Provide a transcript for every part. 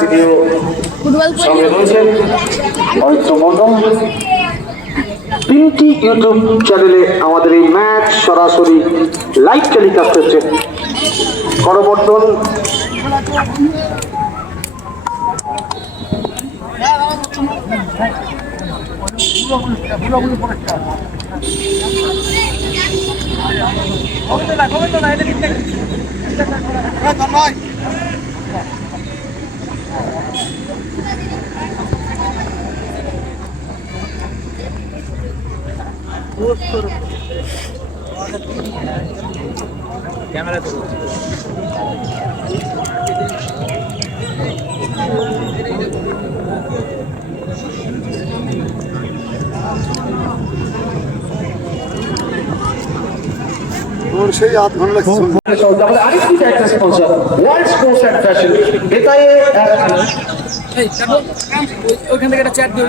Video সঙ্গে রয়েছেন অরিত্র মন্ডল। 3টি ইউটিউব চ্যানেলে আমাদের এই ম্যাচ সরাসরি লাইভ টেলিকাস্ট হচ্ছে। করবর্ধন ক্যামেরা তো সেই আধ ঘন্টা লাগছে। আরেকটি একটা sponsor world sports and fashion এটাই ওইখান থেকে একটা চ্যাট দিও।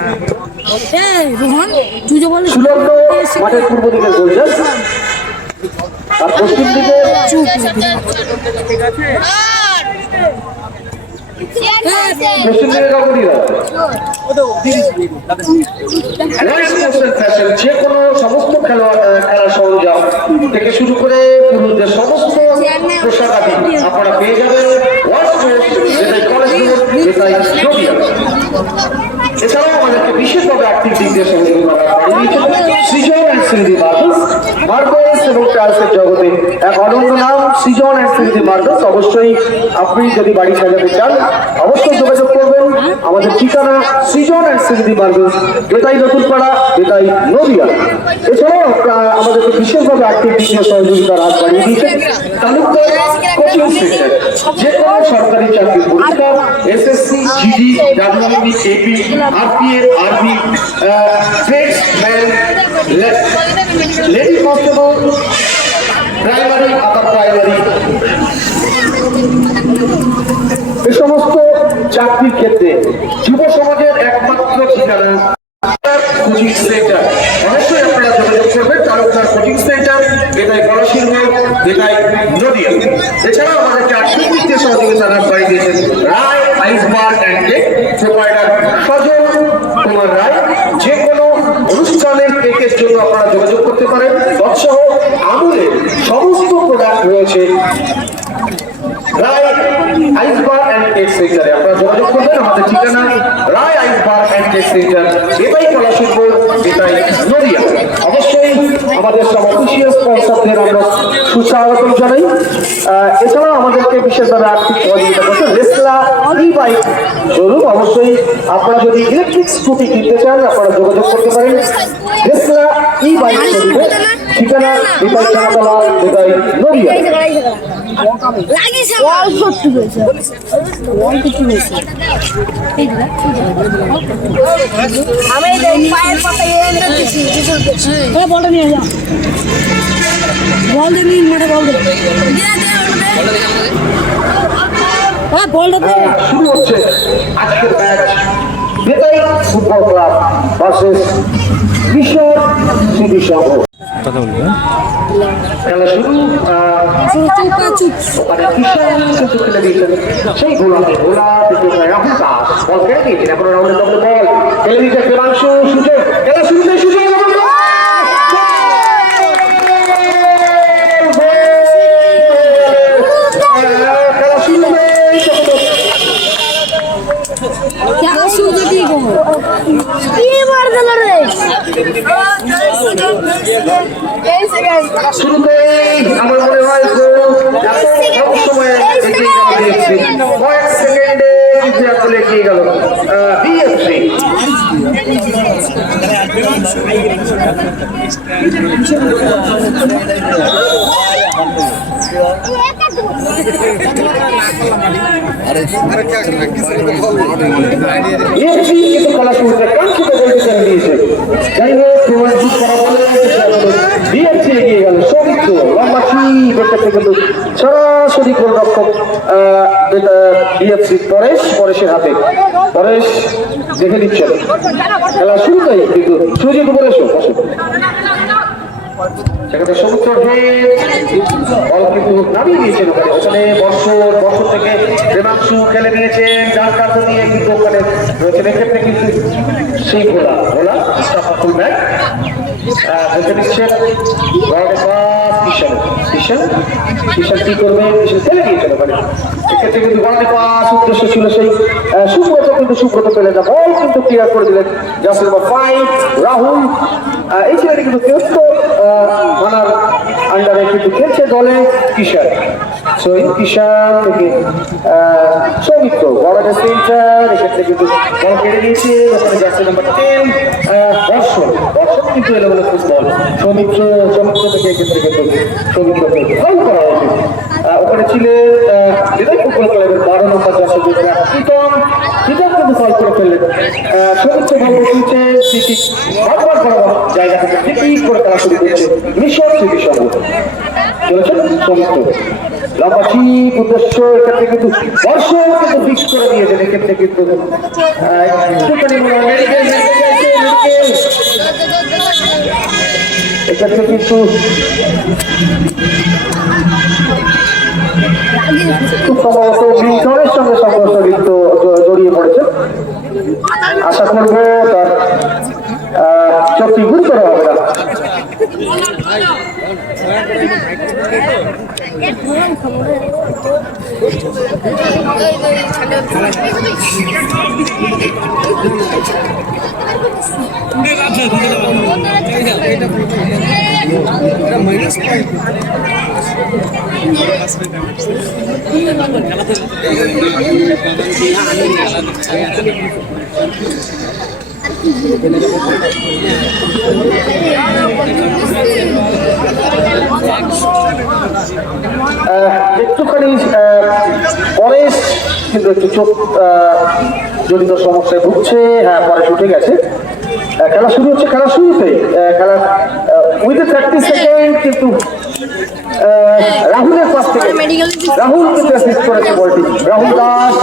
রোহন তুই যে বলিস সুলগ্ন মাঠের পূর্ব দিকে গোলজাস আর পশ্চিম দিকে পশ্চিম দিকে কাকুরিরা যে কোনো সমস্ত খেলার সরঞ্জাম থেকে শুরু করে পুরুষদের সমস্ত পোশাক আদি আপনারা পেয়ে যাবেন এছাড়াও আমাদেরকে বিশেষভাবে আর্থিক দিক দিয়ে সহযোগিতা সৃজন অ্যান্ড স্মৃতি মার্বেলস এবং টাইলসের জগতে এক অনন্য নাম সৃজন অ্যান্ড স্মৃতি মার্বেলস। অবশ্যই আপনি যদি বাড়ি সাজাতে চান অবশ্যই যোগাযোগ করবেন। আমাদের ঠিকানা সৃজন অ্যান্ড স্মৃতি মার্বেলস, এটাই নতুনপাড়া, এটাই নদিয়া। এছাড়াও আমাদেরকে বিশেষভাবে আর্থিক দিক দিয়ে সহযোগিতার হাত বাড়িয়ে দিয়েছেন তালুকদার কোচিং সেন্টার। যে কোনো সরকারি চাকরির পরীক্ষা SSC, GD, WB, AP, RPF, army, tradesman, lady constable, primary, upper primary, এই সমস্ত চাকরির ক্ষেত্রে যুব সমাজের একমাত্র ঠিকানা কোচিং সেন্টার। অবশ্যই আপনারা যোগাযোগ করবেন তালুকদার কোচিং সেন্টার, এটাই পলাশীর মোড়, এটাই নদিয়া। এছাড়াও আমাদেরকে আর্থিক দিক দিয়ে সহযোগিতার হাত বাড়িয়ে দিয়েছেন রায় আইস বার অ্যান্ড কেক প্রোভাইডার সজল কুমার রায়। যে কোনো অনুষ্ঠানের কেকের জন্য আপনারা যোগাযোগ করতে পারেন। তৎসহ আমুলের সমস্ত প্রোডাক্ট রয়েছে রায় আইস বার অ্যান্ড কেক সেন্টারে। আপনারা যোগাযোগ করবেন। আমাদের ঠিকানা রায় আইস বার অ্যান্ড কেক সেন্টার, এটাই পলাশীর মোড়, এটাই নদিয়া। অবশ্যই আমাদের সব অফিসিয়াল স্পন্সরদের আমরা সুস্বাগতম জানাই। এছাড়াও আমাদেরকে বিশেষভাবে আর্থিক সহযোগিতা করছে রেসলা ই বাইক শোরুম। অবশ্যই আপনারা যদি ইলেকট্রিক স্কুটি কিনতে চান আপনারা যোগাযোগ করতে পারেন রেসলা ই বাইক শোরুমে, ঠিকানা এটাই চাঁদতলা, এটাই নদিয়া। বলটা নিয়ে যা, বল দিন মাঠে বল দে, বলটা শুরু হচ্ছে আজকের ম্যাচ বেতাই ফুটবল ক্লাব ভার্সেস কিশোর স্মৃতি সংঘ। খেলা শুরু ওখানে কিশোর কিন্তু খেলে দিয়েছেন সেই গোলাতে গোলা থেকে রাহুল দাস বল খেলে দিয়েছেন। এখন রাহুলের বল খেলে দিয়েছে প্রেমাংশু, সুযোগ খেলা শুরুতে সুযোগ শুরুতেই আমার মনে হয় সময় কয়েক সেকেন্ডে কিন্তু আসলে এগিয়ে গেল বিএফসি। কিন্তু খেলা শুরুতে কাঙ্ক্ষিত গোলটি করে দিয়েছে। যাই হোক বিএফসি এগিয়ে গেল। সৌমিত্র লম্বাচি করতে কিন্তু সরাসরি গোলরক্ষক বিএফসি পরেশের হাতে। পরেশ দেখে দিচ্ছেন খেলা শুরুতেই কিন্তু সুজিত বলেছো সেখানে সমুদ্র বল কিন্তু নামিয়ে দিয়েছেন ওখানে বর্ষ থেকে দেবাংশু খেলে নিয়েছেন ডান কান্ত দিয়ে কিন্তু ওখানে রয়েছেন এক্ষেত্রে কিন্তু সেই ভোলা ফুল ব্যাক দেখে নিচ্ছেন কিষান কি করবে ফেলে দিয়েছেন ওখানে এক্ষেত্রে কিন্তু গড়ে পাস উদ্দেশ্য ছিল সেই সুব্রত পেলেন না বল কিন্তু ক্লিয়ার করে দিলেন জার্সি নাম্বার 5 রাহুল এই ছেলেটি কিন্তু ব্যস্ত মানার আন্ডারে কিন্তু খেলছে দলে কিষান কিষান থেকে সৌমিত্র বড় একটা সেন্টার এক্ষেত্রে কিন্তু বল কেড়ে নিয়েছে ওখানে জার্সি নাম্বার 10 বর্ষণ কিন্তু এলো বলে ফুটবল সৌমিত্র থেকে এক্ষেত্রে কিন্তু সৌমিত্রকে ফাউল করা হয়েছে ওখানে ছিলেন হৃদয় ফুটবল ক্লাবের 12 নম্বর জার্সি প্রীতম কিন্তু ফাউল করে ফেললেন সৌমিত্র বল বসিয়েছে সিটি বারবার বরাবর জায়গা থেকে ঠিকই করে তারা শুরু করছে মিশর সিটি সঙ্গে চলেছেন সৌমিত্র লম্বা ঠিক উদ্দেশ্য এক্ষেত্রে কিন্তু বর্ষণ কিন্তু ফিক্স করে দিয়েছেন এক্ষেত্রে কিন্তু এক্ষেত্রে কিন্তু খুব সম্ভবত মিল্টনের সঙ্গে সংঘর্ষ জড়িয়ে পড়েছে আশা করবো তার চোখটি গুরুতর হবে না একটুখানি পরেশ কিন্তু একটু চোখ জনিত সমস্যায় ভুগছে হ্যাঁ পরেশ উঠে গেছে খেলা শুরু হচ্ছে খেলা শুরুতেই খেলা উইথ 30 সেকেন্ড কিন্তু রাহুলের পাশ থেকে রাহুল কিন্তু অ্যাসিস্ট করেছে বলটি রাহুল দাস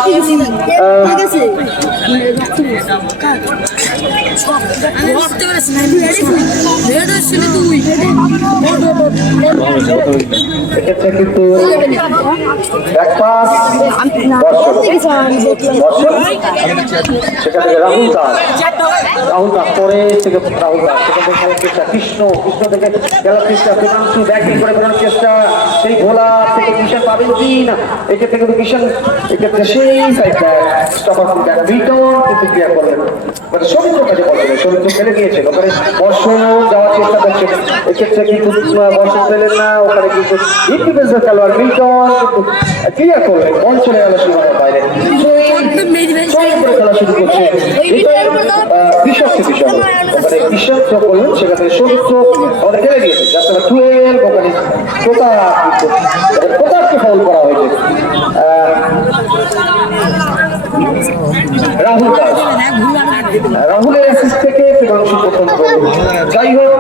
এক্ষেত্রে কিন্তু এক পাস সেখান থেকে রাহুল দাস পরে থেকে রাহুল দাস সেখান থেকে খেলার চেষ্টা কৃষ্ণ থেকে খেলার চেষ্টা দেবাংশু ব্যাটিং করে ফেলার চেষ্টা সেই ভোলা থেকে কিষান পাবেন কি না এক্ষেত্রে কিন্তু কিষান এক্ষেত্রে সেই সাইডটা স্টপার ব্যাট রিটার্ন কিন্তু ক্লিয়ার করলেন মানে সৌমিত্র কাছে বলা যায় সৌমিত্র ফেলে দিয়েছেন ওখানে বর্ষণ যাওয়ার চেষ্টা করছেন এক্ষেত্রে কিন্তু বর্ষণ পেলেন না ওখানে কিন্তু ডিফেন্সের খেলোয়াড় রিটার্ন কিন্তু ক্লিয়ার করলেন বল চলে গেল সীমানার বাইরে খেলা শুরু করছে কৃষক ওখানে কৃষক করলেন সেখানে সৌমিত্র আমাদের খেলে দিয়েছে যার 12 ওখানে কোথাকে ফাউল করা হয়েছে রাহুলের অ্যাসিস্ট থেকে দেবাংশু প্রথম গোল যাই হোক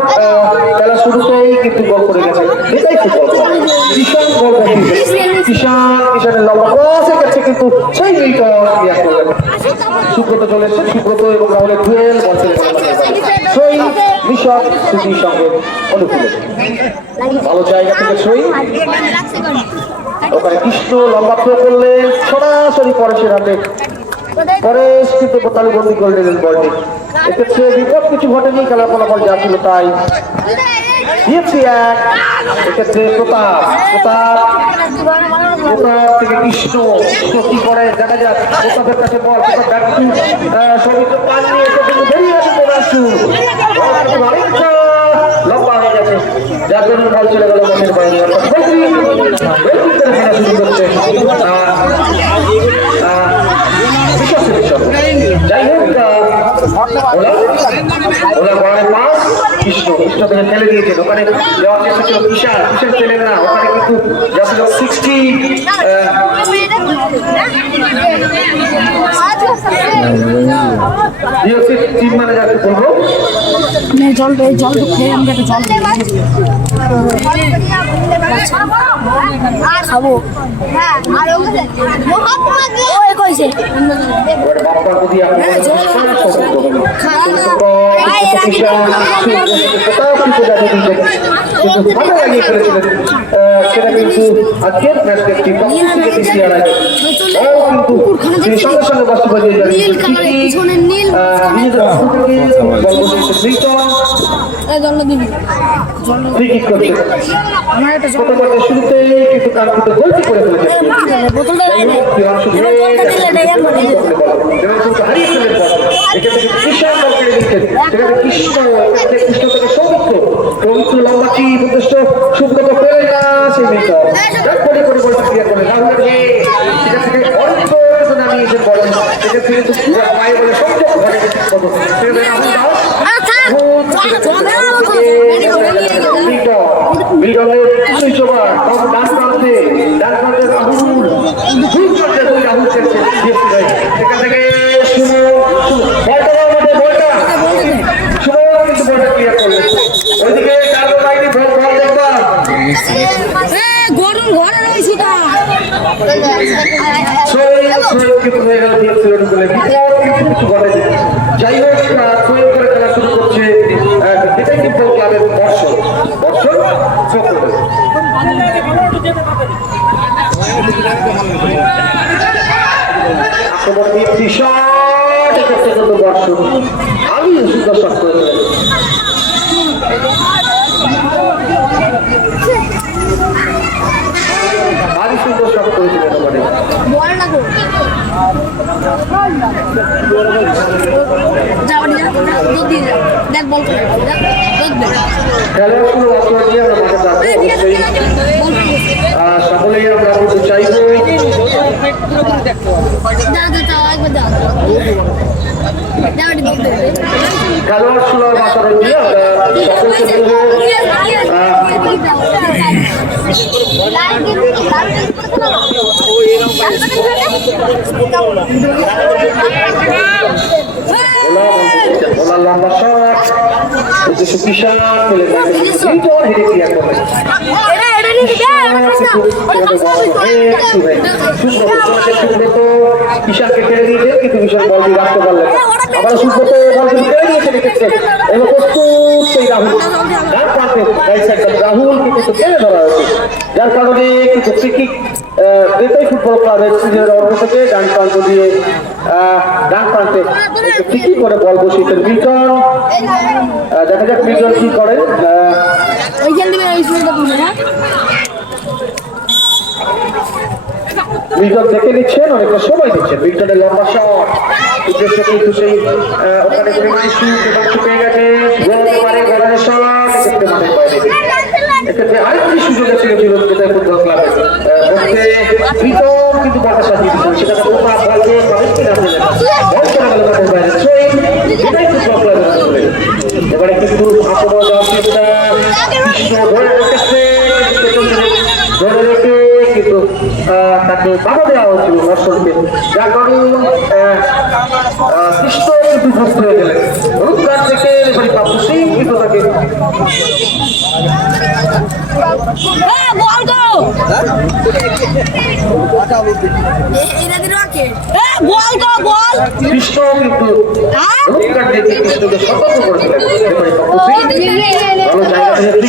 খেলা শুরুতেই কিন্তু গোল করে গেছে এটাই ফুটবল কিষান গোল কিষানের লম্বা ক্রসের কাছে কিন্তু সেই মিলটা ক্লিয়ার করলেন সুব্রত চলেছে সুব্রত এবং রাহুলের ডুয়েল বল চলে সেই মিশর সিটির সঙ্গে অনুকূলে ভালো জায়গা থেকে সই ওখানে কৃষ্ণ লম্বা থ্রো করলেন সরাসরি পরেশের হাতে পরেশ কিন্তু তালুবন্দি করে নিলেন বলটি এক্ষেত্রে বিপদ কিছু ঘটেনি খেলার ফলাফল যা ছিল তাই দিয়েছি এক্ষেত্রে প্রতাপ থেকে কৃষ্ণ কি করে দেখা যাক প্রতাপের কাছে বল সৌমিত্র পান নিয়ে কিন্তু বেরিয়ে আছে লম্বা হয়ে গেছে যার জন্য বল চলে গেল মনের বাইরে যাই হোক কৃষ্ণ থেকে ফেলে দিয়েছেন ওখানে যাওয়ার চেষ্টা ছিল কিষান পেলেন না ওখানে কিন্তু জিওসি টিম ম্যানেজারকে বলবো জল খেয়ে আমাকে একটা জল খাবো ওই কইছে বাপ্পা যদি আপনি কিন্তু ভালো লাগিয়ে ফেলেছিলেন সেটা কিন্তু আজকের ম্যাচটা একটি কিন্তু সেই সঙ্গে সঙ্গে বাস্তব বাজিয়ে নীল কালারের পিছনে নীল শুরুতেই কিন্তু কাঙ্ক্ষিত গোলটি করে ফেলেছে বোতলটা হারিয়ে ফেলেন এখান থেকে কৃষ্ণ কেড়ে দিচ্ছেন সেখানে কৃষ্ণ কৃষ্ণ থেকে সৌমিত্র সৌমিত্র লম্বাটি উদ্দেশ্য সুব্রত পেলেন না সেই মেয়েটা করে করে বলতে ক্রিয়া করে রাহুলের সেখান থেকে অল্প নামিয়ে এসে বলেন সেখান থেকে কিন্তু পায়ে বলে সংযোগ ঘটে সেখানে রাহুল সেখান থেকে ওইদিকে গরম ঘরে রয়েছি তা যাই হোক প্রয়োগ করে খেলা শুরু করছে এটাই কিন্তু ক্লাবের বর্ষণ আমি সুন্দর শট করে ভারী সুন্দর শট করেছিলেন আমাদের বল না গো যাওয়ার যা দুধ দিয়ে দেখ বল করে দেখ খেলার শুরু অপরাধী আমরা মাঠে যাবো অবশ্যই সকলেই আমরা বলতে চাইবো খেলোয়াড় সুলভ আচরণী আমরা সকলকে বলবো লম্বা শট উদ্দেশ্য কিষান ফেলে হেরে ক্রিয়া করে কিষানকে খেলে দিয়েছে কিন্তু কিষান বলটি রাখতে পারলেন আবার সুব্রত বলটি কেড়ে নিয়েছে দেখেছে এবং প্রস্তুত সেই রাহুল ডান প্রান্তে রাহুল কিন্তু টেনে ধরা হয়েছে যার কারণে কিন্তু ফ্রিকিক বেতাই ফুটবল ক্লাবের সিনিয়র অর্থ থেকে ডান প্রান্ত দিয়ে ডান প্রান্তে ফ্রিকিক করে বল বসিয়েছেন মিল্টন দেখা যাক মিল্টন কি করেন মিল্টন দেখে নিচ্ছেন অনেকটা সময় দিচ্ছেন মিল্টনের লম্বা শট উদ্দেশ্য কিন্তু সেই ওখানে পেয়ে গেছে এক্ষেত্রে আরেকটি সুযোগ ছিল বেতাই ফুটবল ক্লাবের মধ্যে প্রীতম কিন্তু বলটা সাজিয়ে দিচ্ছেন সেটা এবারে কিন্তু আক্রমণ যাওয়ার চেষ্টা ধরে রেখেছে ধরে রেখে কিন্তু তাকে বাধা দেওয়া হয়েছিল দর্শককে যার কারণে কৃষ্ণ কিন্তু ধ্বস্ত হয়ে গেলেন রূপদার থেকে বাপু সিং কিন্তু তাকে কৃষ্ণ কিন্তু রূপদার থেকে কৃষ্ণকে সতর্ক করেছিলেন ভালো জায়গা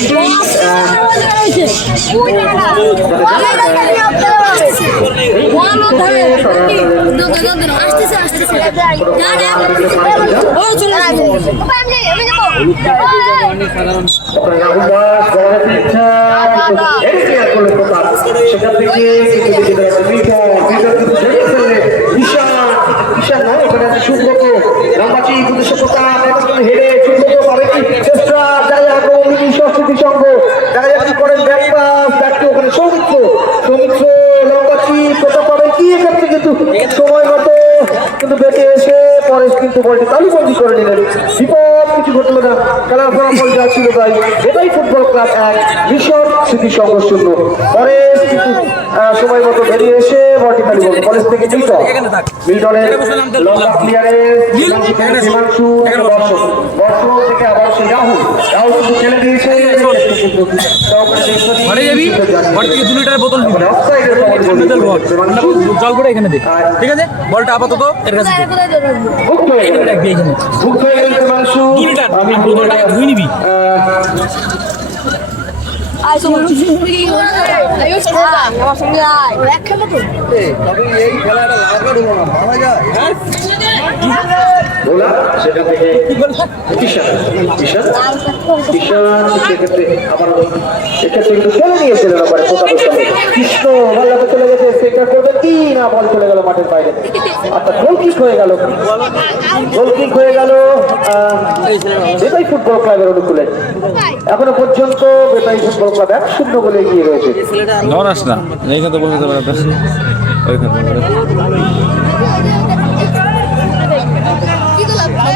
সেখান থেকে সুব্রত লম্বাটি হেরে সুব্রত পাবে কি চেষ্টা সঙ্গ দেখা যাচ্ছে করেন ব্যাকটি ওখানে সৌমিত্র লম্বাটি কোথা পাবে কি এক্ষেত্রে কিন্তু সময় মতো কিন্তু বেঁচে এসে পরে কিন্তু বলটি তালুবন্দি করে নিলেন বিপদ কিছু ঘটলো না, খেলার ফলাফল যা ছিল তাই। এটাই ফুটবল ক্লাব 1 মিশন স্মৃতি সংঘ 0। পরে কিছু সময় মতো বেরিয়ে এসে বলটি খালি বলবে কলেজ থেকে মিল্টনের লম্বা প্লেয়ারের হিমাংশু বর্ষ থেকে আবার সেই রাহুল কিন্তু খেলে দিয়েছে। ঘরে যাবি ঘর থেকে 2 লিটার বোতল নিবি জল করে এখানে দে, ঠিক আছে? বলটা আপাতত এর কাছে দে। রাখবি এখানে 2 লিটার বোতলটাকে ধুই নিবি। আয় তোমার আমার সঙ্গে আয় এক খেলো তো এই খেলাটা লাগা দেবো না, ভাবা যায়। বলা সেটা থেকে সেক্ষেত্রে আবার এক্ষেত্রে কিন্তু খেলে নিয়েছিলেন আবার কৃষ্ণ ভাল্লাতে চলে গেছে, সেটা করবে কি না, বল চলে গেল মাঠের বাইরে। অর্থাৎ গোলকিক হয়ে গেল, গোলকিক হয়ে গেল বেতাই ফুটবল ক্লাবের অনুকূলে। এখনো পর্যন্ত বেতাই ফুটবল ক্লাব 1-0 গোলে এগিয়ে রয়েছে। ধরাস না এইখানে তো বসে ওইখানে কি তো লাগবে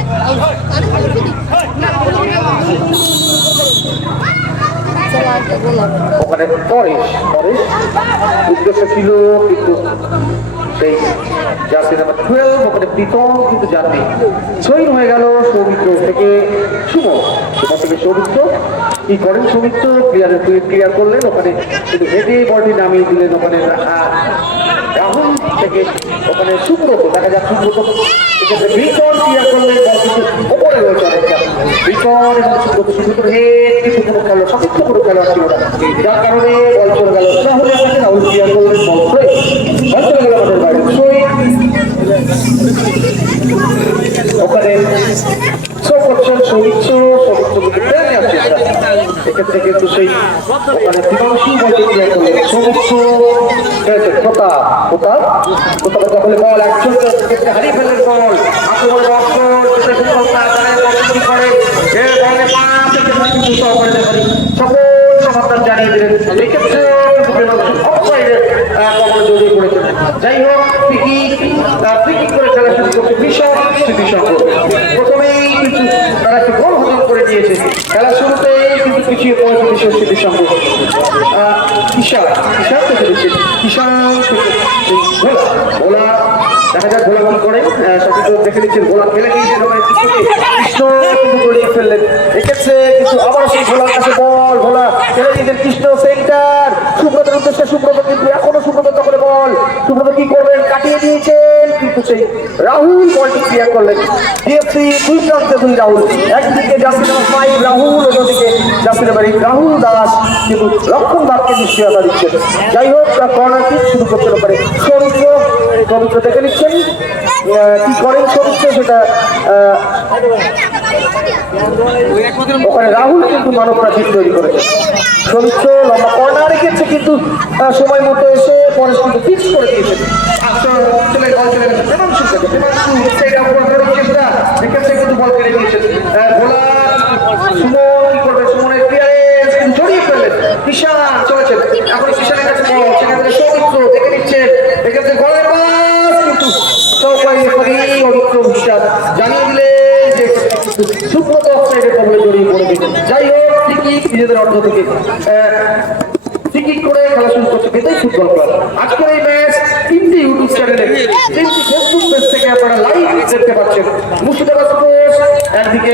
ওখানে পরেশ উদ্দেশ্য ছিল কিন্তু সেই জার্সি নাম্বার 12 ওখানে প্রীতম কিন্তু জার্সি সইন হয়ে গেল সৌমিত্র থেকে সুমন থেকে সৌমিত্র। কি করেন সৌমিত্র, প্লেয়ারের ক্লিয়ার করলেন, ওখানে কিন্তু হেঁটে বলটি নামিয়ে দিলেন ওখানে রাহুল থেকে ওখানে সুব্রত, দেখা যাক সুব্রত এক্ষেত্রে বিকন ক্লিয়ার করলেন, বল কিন্তু ওপরে রয়েছে অনেকটা বিকন এবং সুব্রত হেড কিন্তু কোনো খেলো সক্ষম কোনো খেলোয়াড় ছিল না, যার কারণে বল চলে গেল রাহুলের কাছে। রাহুল ক্লিয়ার করলেন, বল চলে গেল আমাদের বাইরে ওখানে এক্ষেত্রে কিন্তু সেই ওখানে দিবাংশু বলটি ক্লিয়ার করলেন বল একজন হারিয়ে ফেললেন, বল আক্রমণের সকল সমাধান জানিয়ে দিলেন। এক্ষেত্রে জড়িয়ে পড়েছেন। যাই হোক ফ্রি করে খেলা শুরু করছে ভীষণ স্মৃতিসংঘ। প্রথমেই কিন্তু তারা একটি গোল হজম করে নিয়েছে, খেলা শুরুতেই কিন্তু পিছিয়ে পড়েছে ভীষণ স্মৃতিসংঘ। ভোলা দেখা যাক ভোলা কি করে, সঠিক দেখে নিচ্ছেন ভোলা খেলে নিয়েছেন কৃষ্ণ কিন্তু গড়িয়ে ফেললেন। এক্ষেত্রে কিন্তু আবার সেই ভোলার কাছে বল, ভোলা খেলে নিয়েছেন কৃষ্ণ সেন্টার সুব্রতের উদ্দেশ্যে, সুব্রত কিন্তু এখনো সুব্রত দখলে বল, সুব্রত কি করবেন কাটিয়ে দিয়েছেন কিন্তু সেই রাহুল বলটি ক্লিয়ার করলেন। ডিএফসি 2 প্রান্তে 2 রাহুল, একদিকে জার্সি নাম্বার 5 রাহুল, অন্যদিকে জার্সি নাম্বার 8 রাহুল দাস কিন্তু লক্ষণ দাসকে নিশ্চয়তা দিচ্ছেন। যাই হোক কর্নার কিক শুরু করতে পারে সৌমিত্র দেখে নিচ্ছেন কি করেন সৌমিত্র, সেটা ওখানে রাহুল কিন্তু মানব প্রাচীর তৈরি করেছে। সৌমিত্র লম্বা কর্নার রেখেছে কিন্তু সময় মতো এসে পরে কিন্তু ফিক্স করে দিয়েছে। কিন্তু বল কেড়ে দিয়েছে ভোলা, সুমন কি করবে, সুমনের ক্লিয়ারেন্স কিন্তু জড়িয়ে ফেললেন, কিষান চলেছেন এখন কিষানের কাছে বল, সেখান থেকে সৌমিত্র দেখে নিচ্ছেন, এক্ষেত্রে গোলের পাস কিন্তু জানিয়ে দিলেন যে সুব্রত অফসাইডের কবলে জড়িয়ে পড়ে দিলেন। যাই হোক ঠিকই নিজেদের অর্থ থেকে করে খেলা শুরু করছে বেতাই ফুটবল ক্লাব। আজকের এই ম্যাচ 3টি ইউটিউব চ্যানেলে 3টি ফেসবুক পেজ থেকে আপনারা লাইভ দেখতে পাচ্ছেন। মুর্শিদাবাদ স্পোর্টস একদিকে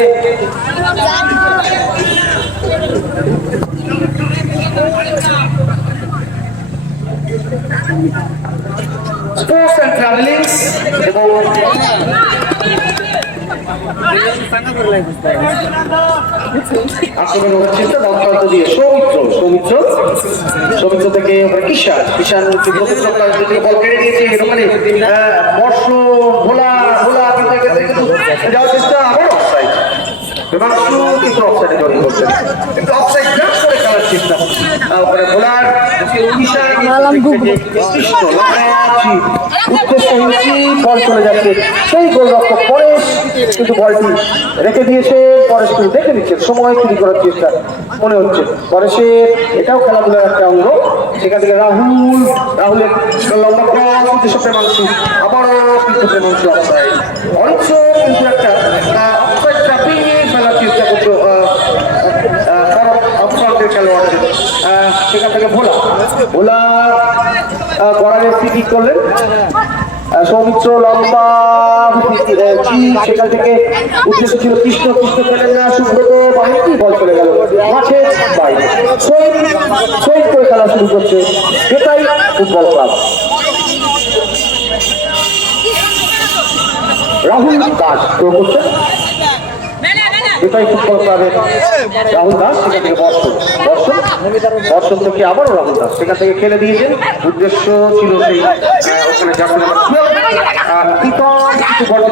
স্পোর্টস অ্যান্ড ট্রাভেলিংস এবং আক্রমণ হওয়ার চিন্তা দমপ্রান্ত দিয়ে সৌমিত্র থেকে কিষান বল কেড়ে দিয়েছে ওখানে বর্ষ ভোলা কিন্তু যাওয়ার চেষ্টা আবার অফসাইড, কিন্তু অফসাইডে জড়িয়ে পড়ছে, কিন্তু অফসাইড ব্রেক করে খেলার চেষ্টা ওখানে ভোলার বল চলে যাচ্ছে সেই গোলরক্ষক পরেশ কিন্তু বলটি রেখে দিয়েছে, পরেশ কিন্তু দেখে নিচ্ছেন সময় চুরি করার চেষ্টা মনে হচ্ছে পরেশের, এটাও খেলাধুলার একটা অঙ্গ। সেখান থেকে রাহুলের লম্বা ক্রস উদ্দেশ্য প্রেমাংশু, আবারও কিন্তু প্রেমাংশু অফসাইড, অনিচ্ছ কিন্তু একটা অফসাইড ট্র্যাপিং এ খেলার ভোলা গড়ারের সিটি করলেন সৌমিত্র লম্বা সেখান থেকে উদ্দেশ্য ছিল কৃষ্ণ কৃষ্ণ খেলেন না সুব্রত বাহিনী বল চলে গেল মাঠের বাইরে শহীদ করে খেলা শুরু করছে এটাই ফুটবল ক্লাব। রাহুল দাস তো করছেন এটাই ফুটবল ক্লাবের রাহুল দাস সেখান থেকে বর্ষণ থেকে আবারও রাহুল দাস সেখান থেকে খেলে দিয়েছেন উদ্দেশ্য ছিল সেই ওখানে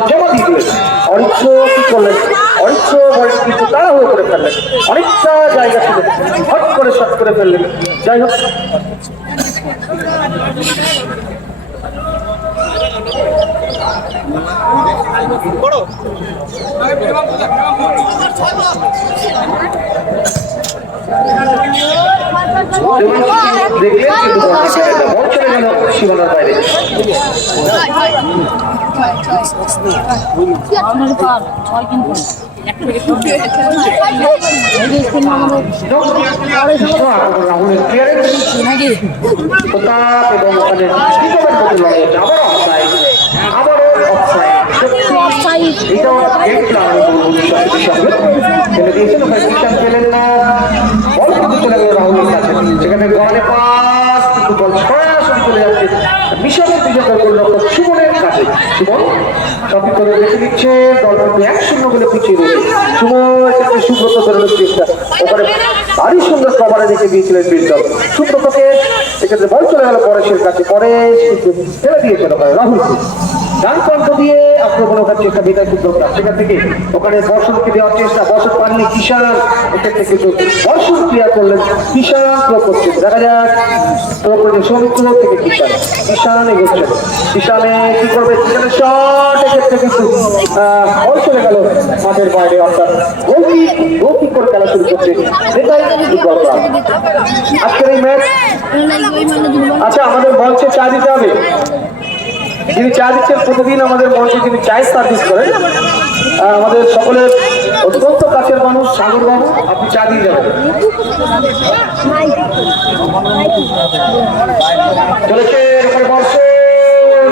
জমা দিয়ে দিলেন অরিচ্ছ কি করলেন অরিচ্ছ কিছু তাড়াহুড়ো করে ফেললেন অনেকটা জায়গা ছিল হট করে শট করে ফেললেন যাই হোক দেখলেন কিন্তু বল চলে গেল সীমানার বাইরে। রাহুলের ক্লিয়ারেন্স প্রতাপ এবং ওখানে আবারও অফসাইড এটাও দেখলাম খেলে দিয়েছেন ওখানে কিষান খেলেন না বল কিন্তু চলে গেল রাহুলের কাছে সেখানে গড়ে পাস কিন্তু বল সরাসরি চলে যাচ্ছে মিশনের বিজয় গোলরক্ষক সুমনের কাছে সুমন সঠিক করে রেখে দিচ্ছে দল কিন্তু 1-0 বলে পিছিয়ে রয়েছে সুমন ক্ষেত্রে সুব্রত ধরনের চেষ্টা ওখানে ভারী সুন্দর কভারে রেখে দিয়েছিলেন বীরদল সুব্রতকে এক্ষেত্রে বল চলে গেল পরেশের কাছে পরেশ কিন্তু ফেলে দিয়েছেন ওখানে রাহুলকে ডান প্রান্ত দিয়ে আক্রমণ ওঠার চেষ্টা বিদায় ফুটবল সেখান থেকে ওখানে বর্ষণকে দেওয়ার চেষ্টা বর্ষণ পাননি কিষান এক্ষেত্রে কিন্তু বর্ষণ ক্রিয়া করলেন কিষান প্রয়োগ করছে দেখা যাক প্রয়োগ করেছে সৌমিত্র থেকে কিষান এগোচ্ছেন কিষানে কি করবে কিষানের শট এক্ষেত্রে কিন্তু বল চলে গেল মাঠের বাইরে অর্থাৎ গোলকিক করে খেলা শুরু করছে এটাই ফুটবল ক্লাব আজকের এই ম্যাচ। আচ্ছা আমাদের মঞ্চে চা দিতে হবে যিনি চা দিচ্ছেন প্রতিদিন আমাদের মঞ্চে যিনি চায়ের সার্ভিস করেন আমাদের সকলের অত্যন্ত কাছের মানুষ সাগর বাবু আপনি চা দিয়ে যাবেন চলেছে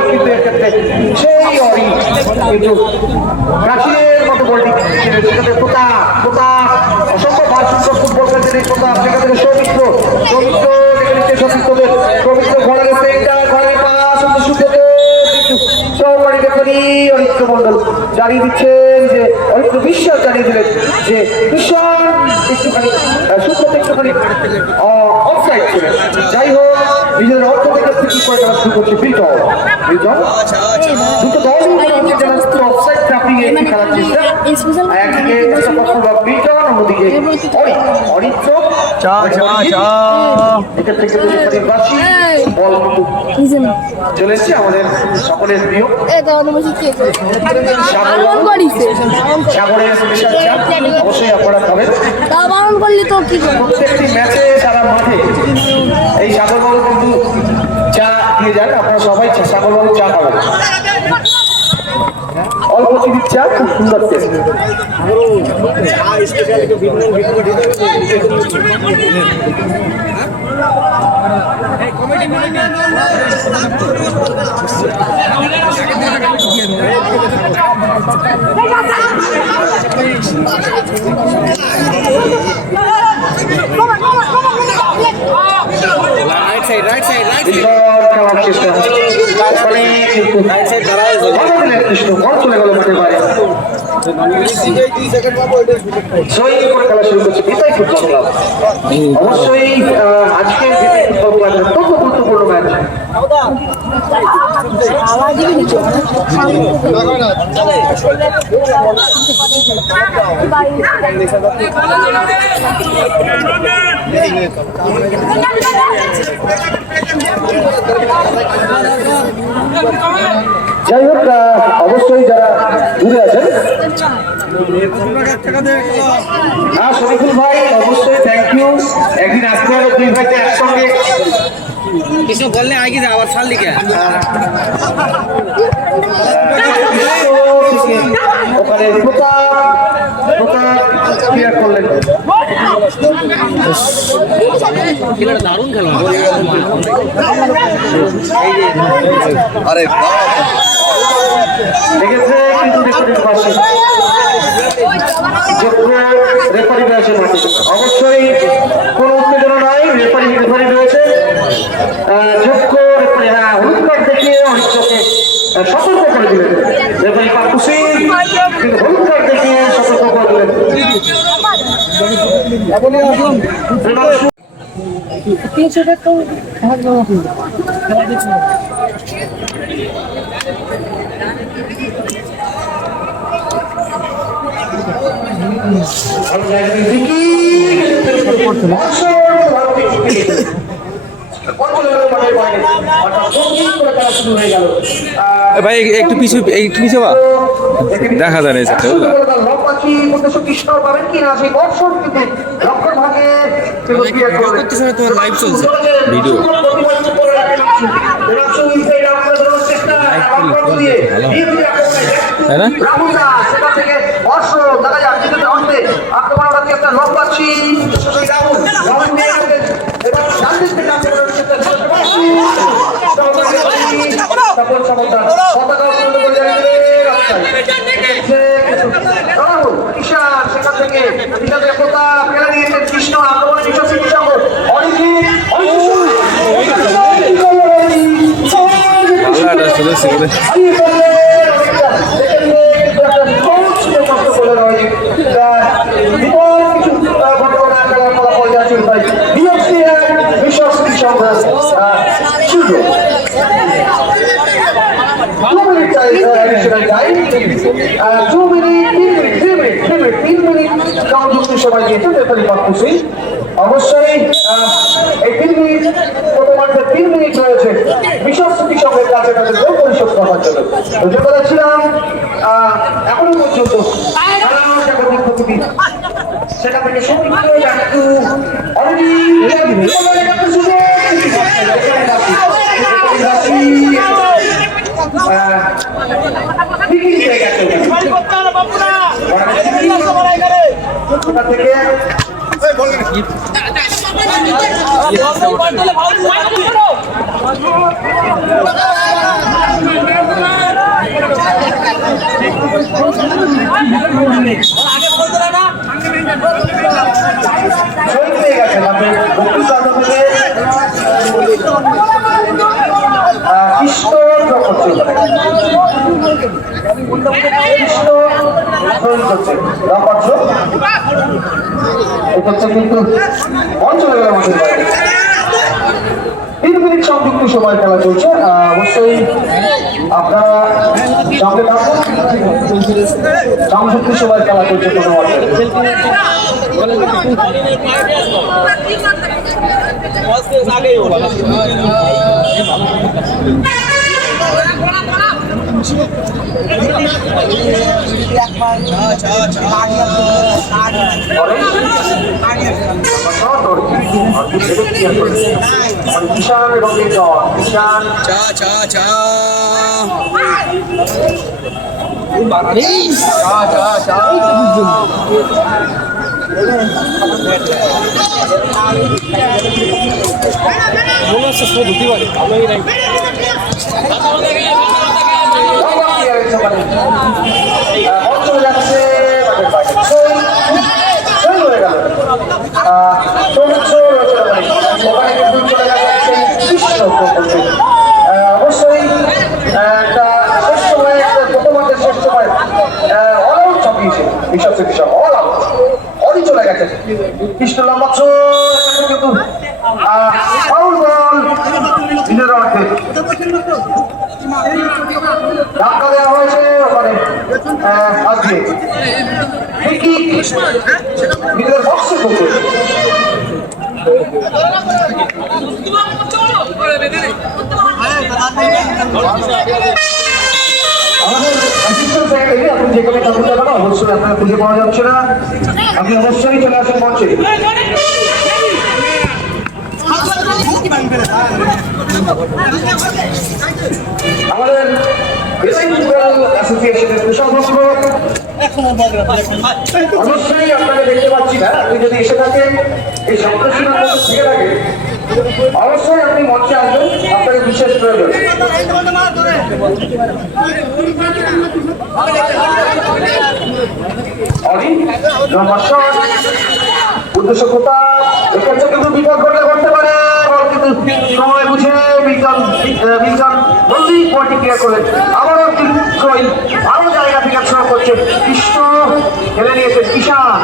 কিন্তু এক্ষেত্রে সেই অরি কিন্তু প্রাচীনের মতো বলটি সেখানে প্রতাপ অসম্ভব ভাষুন্দর ফুটবল খেলছেন এই প্রতাপ সেখান থেকে সৌমিত্র দেখে নিচ্ছে সৌমিত্র ঘোড়ার সেইটা ঘোড়ার পাস সুন্দর সহকারী রেফারি অরিত্র মন্ডল জানিয়ে দিচ্ছেন যে অরিত্র বিশ্বাস জানিয়ে দিলেন যে ভীষণ একটুখানি একটুখানি অফসাইড ছিলেন যাই হোক নিজেদের অর্থ থেকে কি করে খেলা শুরু করছে বিজয় দুটো দল অফসাইড ট্রাপিং এ খেলার চেষ্টা একদিকে বিজয় অন্যদিকে অরিত্র চলেছে আমাদের সকলের প্রিয় অবশ্যই আপনারা খাবেন প্রত্যেকটি ম্যাচে সারা মাঠে এই সাগরবাবু কিন্তু চা দিয়ে যান আপনারা সবাই সাগরবাবু চা খাবেন অল্প চিনির চা খুব সুন্দর টেস্ট কৃষ্ণ বল চলে গেল মাঠের বাইরে খেলা শুরু করছে এটাই ফুটবল ক্লাব অবশ্যই আজকে ফুটবল ক্লাবের অত্যন্ত গুরুত্বপূর্ণ ম্যাচ যাই হোক অবশ্যই যারা দূরে আছেন হ্যাঁ শরীফুল ভাই অবশ্যই থ্যাংক ইউ একদিন আসতে হবে দুই ভাইকে একসঙ্গে কিছু বললে আগে যা আবার ছাড় লিখে ওখানে ক্লিয়ার করলেন আরে দেখেছে কিন্তু রেফারির পাশে যোগ্য রেফারি রয়েছে মাঠে। অবশ্যই কোনো উত্তেজনা নাই, রেফারি রয়েছে যোগ্য রেফারি। হ্যাঁ, হলুদ কার্ড দেখিয়ে অনেককে সতর্ক করে দিলেন রেফারি পাকুসি, কিন্তু হলুদ কার্ড দেখিয়ে সতর্ক করে দিলেন। ভাই একটু পিছু বা দেখা যায় না এই সেটটা, বুঝলা? লাইভ চলছে, ভিডিও। তাই না? ভালো চলেছে বলে অবশ্যই এই 3 মিনিট প্রথমার্ধে 3 মিনিট রয়েছে বিশাল স্মৃতি সঙ্গের কাছে তাদের গোল পরিশোধ করার জন্য। বুঝতে পেরেছিলাম এখনো পর্যন্ত সেটা থেকে একটু কিন্তু অঞ্চলে 3 মিনিট সংযুক্ত সময় খেলা চলছে। অবশ্যই আপনারা সঙ্গে থাকুন, সংযুক্ত সময় খেলা চলছে কোনো কিষান এবং কিষান অবশ্যই একটা শেষ সময় প্রথমার্ধের শেষ সময় অল আউট ছাপিয়েছে বিশাল চিকিৎসক, অল আউট অলি চলে গেছে। কৃষ্ণ লম্বা কিন্তু ফাউল বল নিজের অর্থে ধাক্কা দেওয়া হয়েছে ওখানে আজকে নিজের বক্সে করছে। আমাদের অ্যাসিস্ট্যান্ট সেক্রেটারি আপনি যেখানে কাজে যাবেন অবশ্যই আপনারা খুঁজে পাওয়া যাচ্ছে না, আপনি অবশ্যই চলে আসেন মঞ্চে। আমাদের অ্যাসোসিয়েশনের সভাপতি অবশ্যই আপনারা দেখতে পাচ্ছি না, আপনি যদি এসে থাকেন এই সন্তোষীমার মধ্যে থেকে থাকেন, অবশ্যই আপনি মঞ্চে আসবেন, আপনাকে বিশেষ প্রয়োজন। উদ্দেশ্য কোথা এক্ষেত্রে কিন্তু বিপদ ঘটলে ঘটতে পারে, কিন্তু সময় বুঝে বিজ্ঞান বলতেই প্রতিক্রিয়া করলেন। আবারও ভালো জায়গা থেকে ছোঁয়া করছেন কৃষ্ণ, খেলে নিয়েছেন কিষান।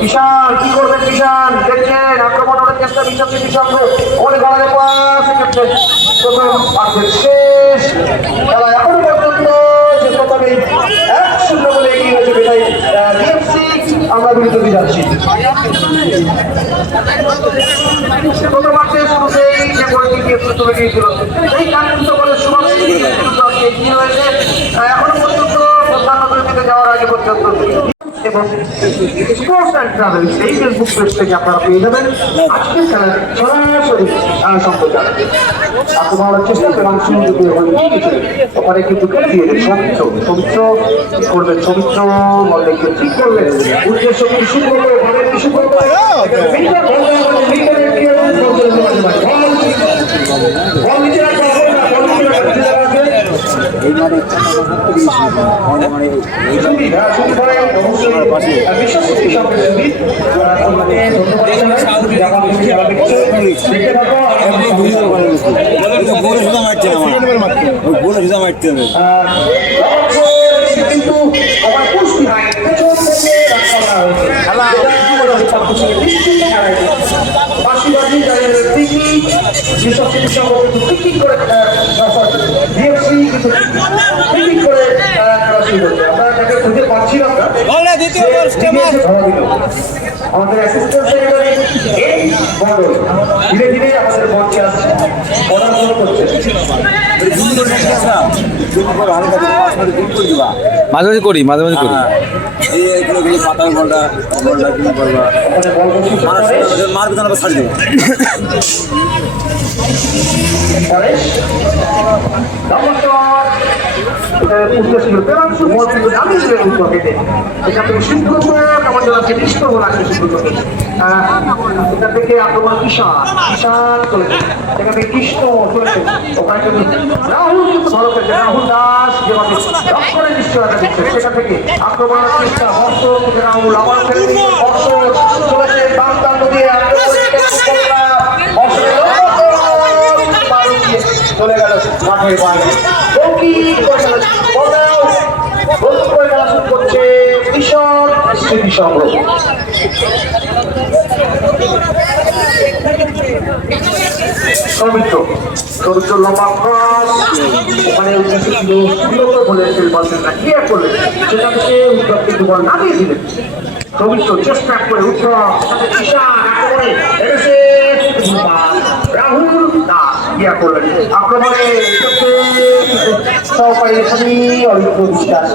কিষান কি করবেন? কিষান দেখছেন আক্রমণের চেষ্টা, কিষান ওরে গলায় পাস, এক্ষেত্রে প্রথম পাঁচের শেষ খেলা এখনো পর্যন্ত যে প্রথমে 1-0 বলে এগিয়ে রয়েছে বেটাই ডিএফসি। আমরা বিরতি যাচ্ছি প্রথমার্ধের শুরুতেই যে গোলটি ডিএফসি তুলে দিয়েছিল সেই কাঙ্ক্ষিত বলে এগিয়ে রয়েছে এখনো পর্যন্ত প্রধানমন্ত্রীর দিকে যাওয়ার আগে পর্যন্ত। এবং স্পোর্টস অ্যান্ড ট্রাভেল এই ফেসবুক পেজ থেকে আপনারা পেয়ে যাবেন আজকের খেলার সরাসরি সম্প্রচার। আপনার চেষ্টা এবং সুযোগ ওখানে কিন্তু খেলে দিয়েছেন সৌমিত্র করবেন, সৌমিত্র মল্লিককে ঠিক করলেন, উদ্দেশ্য কিছু করবে, ঘরের কিছু করবে, কিন্তু আমার পুষ্টি হয় পাশাপাশি করে ডিএফসি কিন্তু করে আমরা তাকে খুঁজে পাচ্ছিলাম না। আমাদের অ্যাসিস্ট্যান্ট সেক্রেটারি এই মণ্ডল ধীরে ধীরে আমাদের মঞ্চে আসছে, পড়াশোনা করছে। মাঝে মাঝে করি, মাঝে মাঝে করি। পাতার বলটা মার পিছনে ছাড়ি দেবো। এখান থেকে সিদ্ধ আমার জন্য নিষ্ঠ লাগছে সিদ্ধ এখান থেকে আক্রমণ কিষান চলেছে, এখান থেকে কৃষ্ণ চলেছে, ওখানে কিন্তু রাহুল কিন্তু ভালো খেলছে, রাহুল দাস যেভাবে লক্ষ্যের নিশ্চয়তা দিচ্ছে সেখান থেকে আক্রমণের চেষ্টা হর্ষ রাহুল আবার খেলে হর্ষ চলেছে বামতাল দিয়ে চলে গেল মাঠের বাইরে করছে ভীষণ স্মৃতি সংগ্রহ। সৌমিত্র লম্বা ক্রস ওখানে উদ্দেশ্য ছিল সুন্দর বলে ক্লিয়ার করলেন, সেটা থেকে উত্তর কিন্তু বল নামিয়ে দিলেন। সৌমিত্র চেষ্টা করে উত্তর রাহুল দাস ক্লিয়ার করলেন আক্রমণে সহকারী স্বামী অল্প বিশ্বাস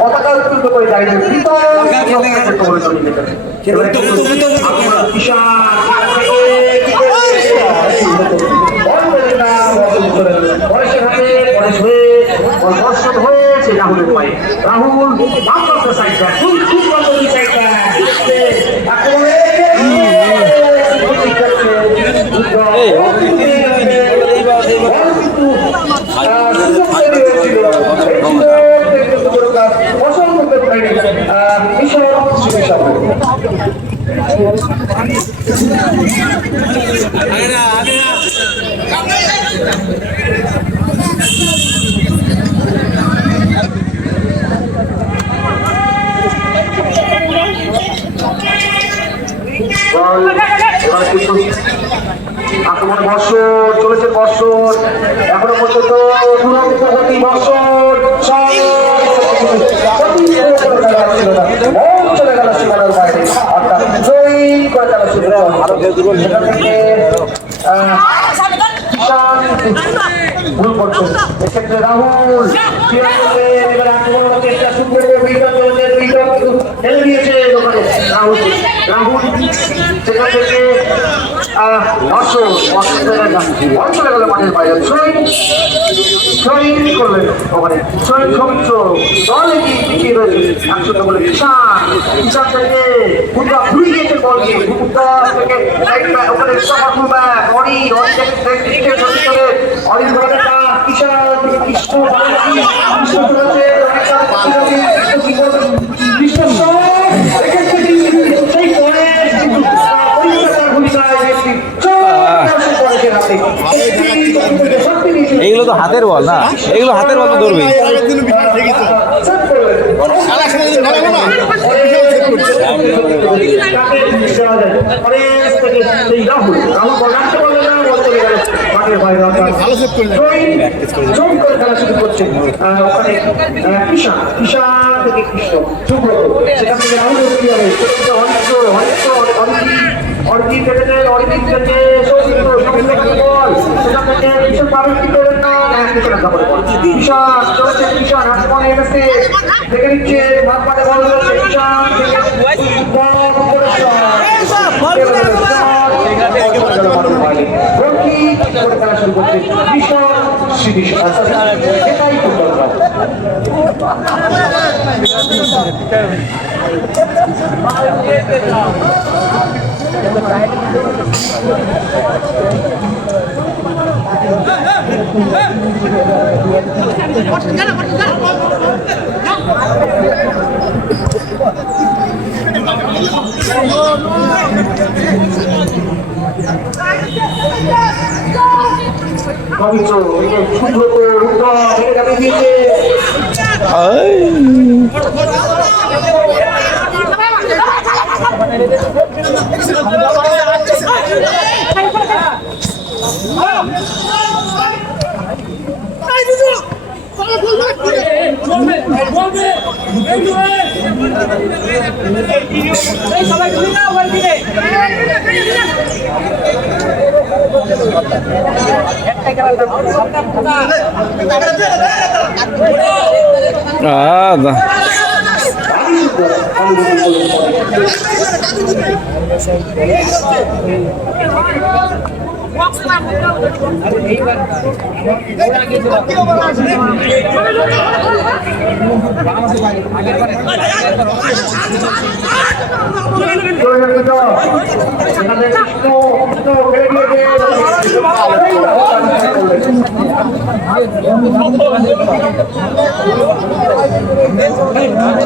পতাকা উত্তোলিত করে দাঁড়িয়ে হয়েছে রাহুলের পায়ে, রাহুল আক্রমণ বর্ষর চলেছে, বর্ষর এখনো পর্যন্ত দুরন্তী বর্ষর চলে গেল সীমানার বাইরে, অর্থাৎ জয়ী করে গেল ভুল করছেন এক্ষেত্রে রাহুল এবার আক্রমণের চেষ্টা শুরু করবে, ফেলে দিয়েছে দোকানে রাহুল সেখান থেকে চলে গেল মাঠের বাইরে। করলেন ওখানে সৌমিত্র দল এগিয়ে রয়েছে একসাথে বলে ঈশান থেকে কুন্ডা ঘুরে গিয়েছে বল দিয়ে কুন্ডা থেকে রাইট ব্যাক ওখানে সাফা ফুল ব্যাক অরি থেকে অরি ধরে টা ঈশান কৃষ্ণ বালাজি কৃষ্ণ চলেছে কৃষ্ণ সেই পরে এইগুলো তো হাতের বল না, এগুলো হাতের বল তো ধরবে। অর্জিত থেকে অর্জিত থেকে ঈশান চলেছে ঈশান হাত পরে গেছে দেখে নিচ্ছে ভাত পাতে বল ঈশান খেলা শুরু করছে ভীষণ এটাই ফুটবল। পবিত্র সুব্রত রূপা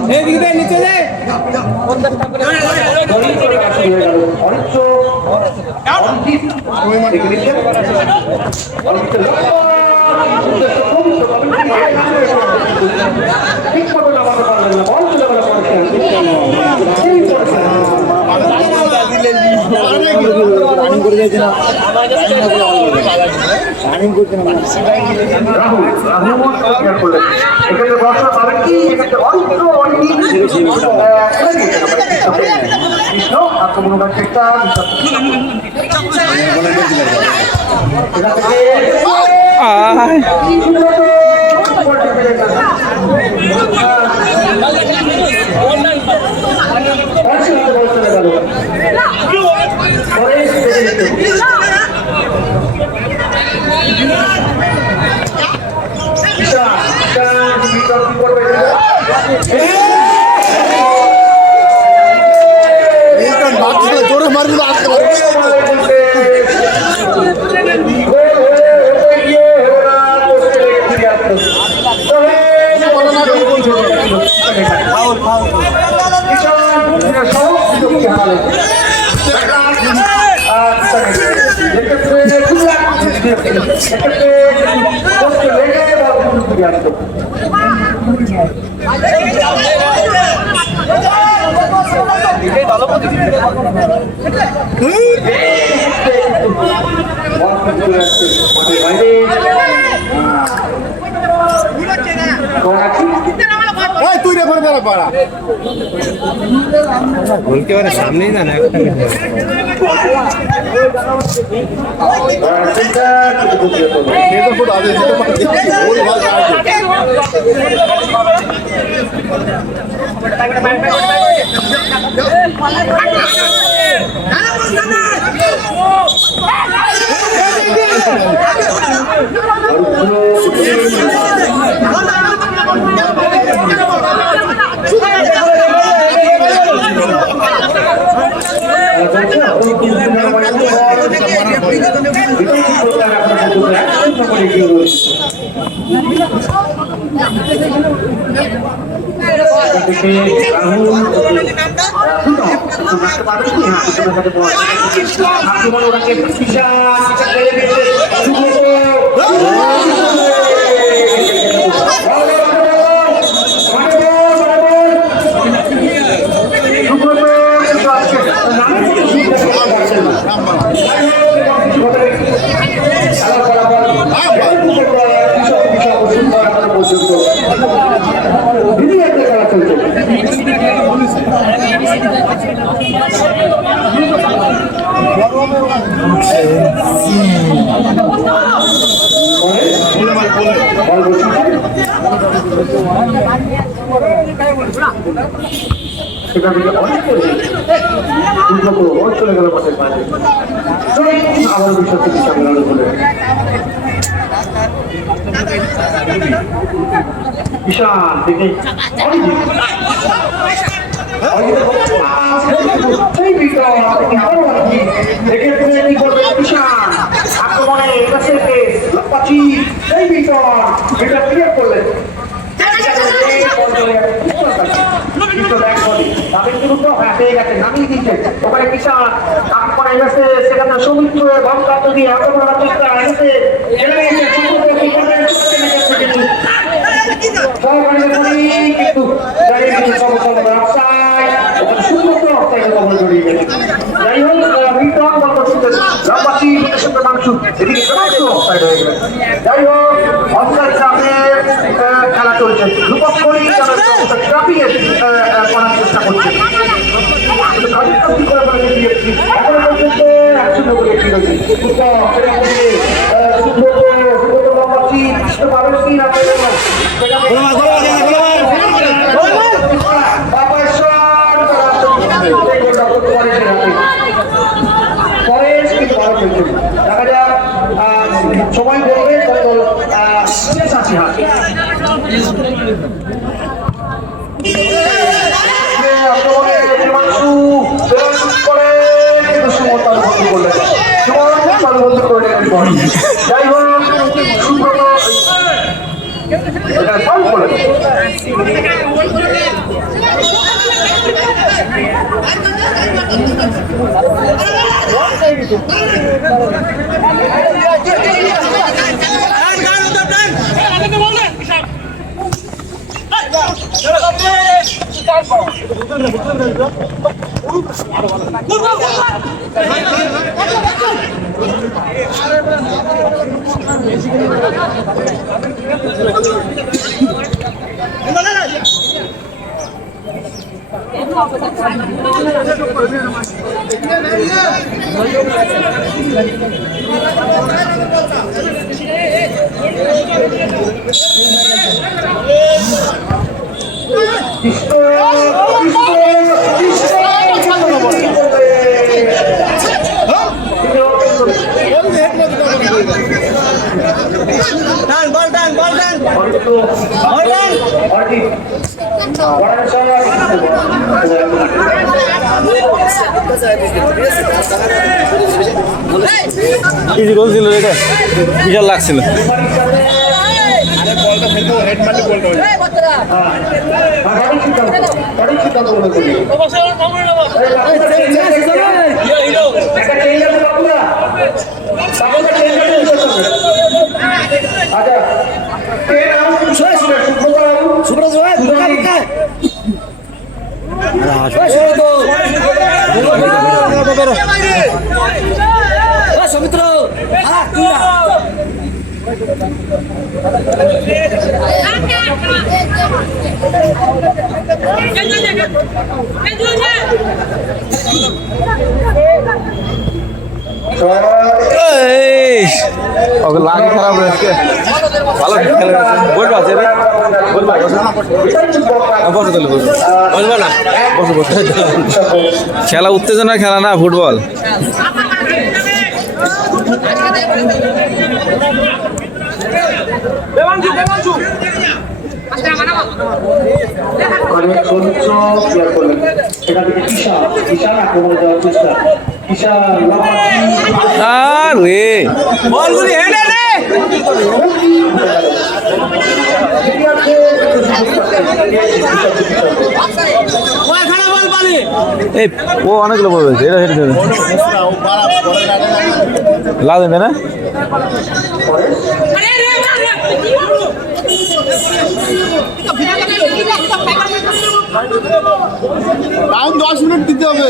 ভেঙে দিয়েছে নিচে রানিং করে যাচ্ছে না রানিং করছে না রাহুল এখানে বর্ষা পাবেন কি এখানে অল্প কৃষ্ণ আক্রমণ চেষ্টা জোরে মারবি না আসতে পারবে তুই রেফার করা পারা গোলকিপারের সামনেই না থেকে রাহুল আক্রমণ ওটাকে সেখান থেকে অনেক চলে গেল মাঠের বাইরে আবার বিষয় থেকে সামনে বলে ঈশান থেকে আক্রমণে করলেন নামিয়ে দিচ্ছে ওখানে কিষান তারপরে গেছে সেখানে সৌমিত্র ভক্ত দিয়ে আক্রমণ চেষ্টা এনেছে কিন্তু যাই হোক গ্রামবাসী মানুষ এদিকে যাই হোক অফসাইড খেলা চলছে রূপক করি করার চেষ্টা করছে দেখা যাক সময় বলবে যাই হোক ইজি গোল ছিল এটা বিশাল লাগছিল সৌমিত্র ওকে লাগে খারাপ হয়েছে ভালো খেলা বলবো আছে রে বলবো বসো তাহলে বসো বলবো না বসো বসো খেলা উত্তেজনার খেলা না ফুটবল অনেক সৌন্দর্য ক্লিয়ার করলেন সেখান থেকে কিষান আক্রমণে যাওয়ার চেষ্টা বিশাল আরে বলগুলি হেডে রে এই ও অনেকগুলো বল হয়েছে এটা হেডে লাগবে না টাইম 10 মিনিট দিতে হবে।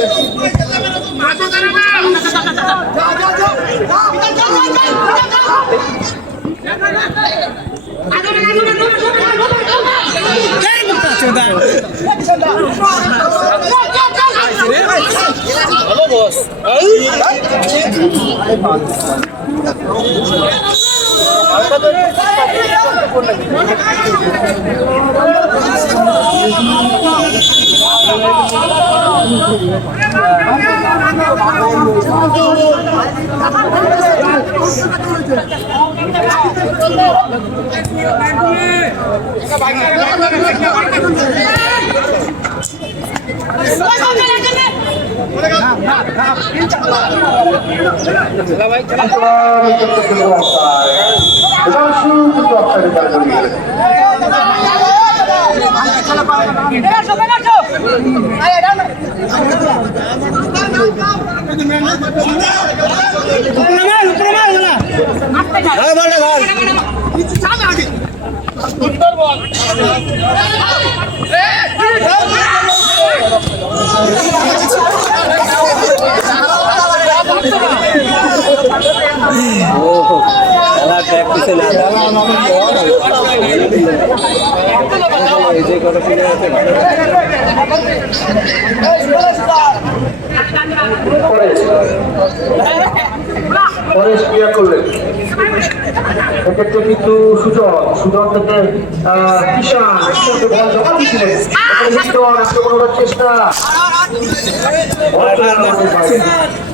পরেশ ক্রিয়া করলেন এক্ষেত্রে কিন্তু সুজন থেকে কিষান বল জমা দিয়েছিলেন আক্রমণের চেষ্টা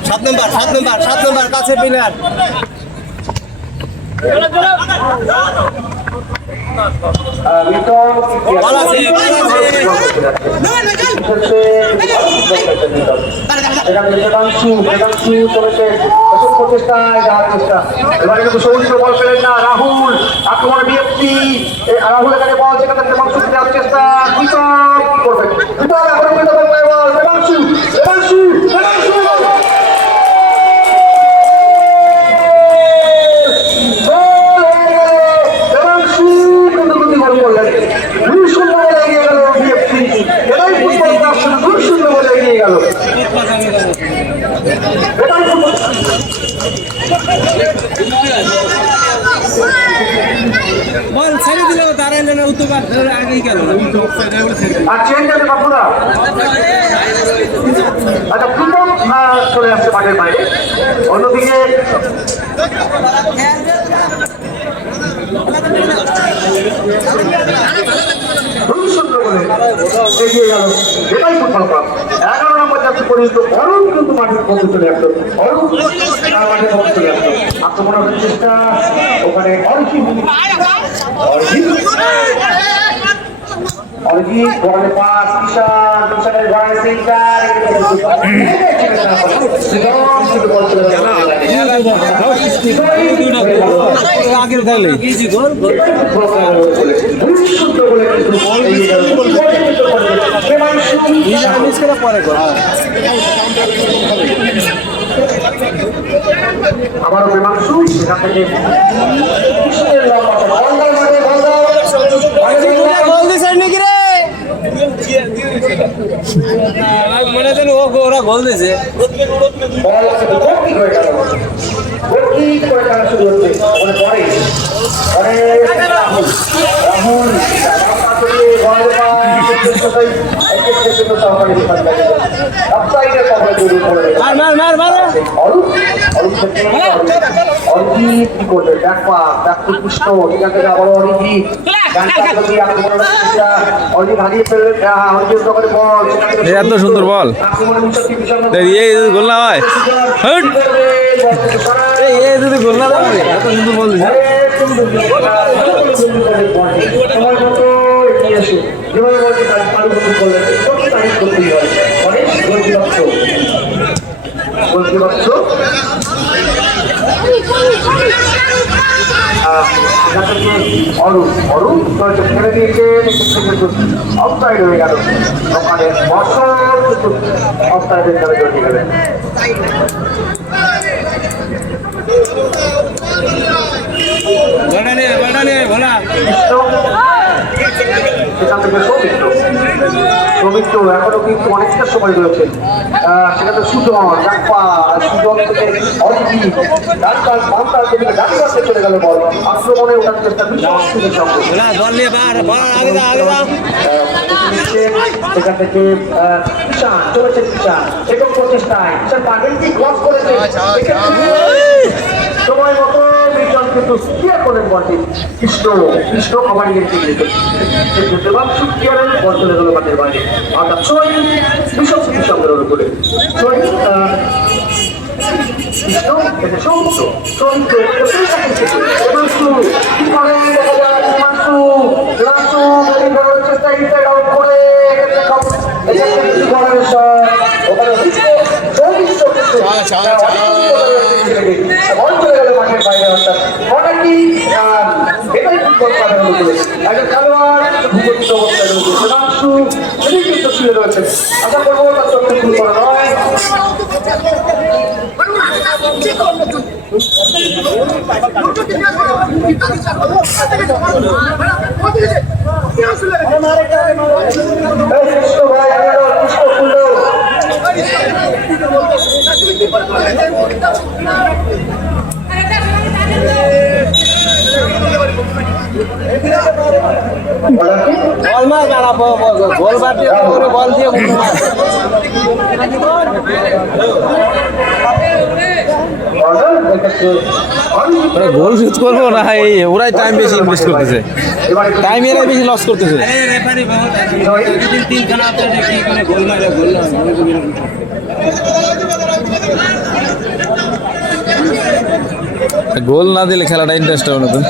7 নম্বর কাছে প্লেয়ার রাহুল আক্রমণে বিএফসি রাহুলের কাছে বল সেখান থেকে দেবাংশু দেওয়ার চেষ্টা করবেন বল ছেড়ে দিল তারা উত্তর আগেই গেল আর চেঞ্জ আছে বাপুরা আচ্ছা প্রথম চলে আসছে মাঠের বাইরে অন্যদিকে এগিয়ে গেল এটাই ফুটবল ক্লাব 11 নম্বর যাচ্ছে পর্যন্ত অরুণ কিন্তু মাঠের মধ্যে চলে আসতো অরুণ মাঠের মধ্যে চলে আসতো আক্রমণের চেষ্টা ওখানে অরিজিৎ বলে পাস কিষানের ঘরে সেন্টার আগের খেলে আবার বিমাংশু সেখান থেকে মনে হয় ওরা গোল দিয়েছে রাহুল অরিজিৎ কি করবে কৃষ্ণ সেখান থেকে আবার অরিজিৎ অরিজিৎ হারিয়ে ফেললেন এত সুন্দর বল গোল না হয় যদি গোল না হয় এত সুন্দর বল দেখতে পাচ্ছ এখান থেকে অরুণ ছেড়ে দিয়েছে কিন্তু অফসাইড হয়ে গেল ওখানে বছর কিন্তু অফসাইডের কারণে চলে গেলেন সেখান থেকে সৌমিত্র এখনো কিন্তু অনেকটা সময় রয়েছে সেখানে সুজন সুজন থেকে অজিত ডাক্তার বামতার থেকে ডাক্তারকে চলে গেল বল আক্রমণে ওঠার চেষ্টা সেখান থেকে কিষান চলেছে কিষান একক প্রচেষ্টায় কিষান পাবেন কি ক্রস করেছে সময় মতো মিশন কিন্তু ক্লিয়ার করেন বলটি কৃষ্ণ কমান্ড দেবাংশু ক্লিয়ারের বল চলে গেল মাঠের বাইরে অর্থাৎ ছয় বিশপ সঙ্গের উপরে ছয় আশা করবো তার চোখে ভুল করা নয় গোল শুট করবো না ওরাই টাইম বেশি ইনভেস্ট করতেছে টাইম এরাই বেশি লস করতেছে গোল না দিলে খেলাটা ইন্টারেস্ট হবে না তো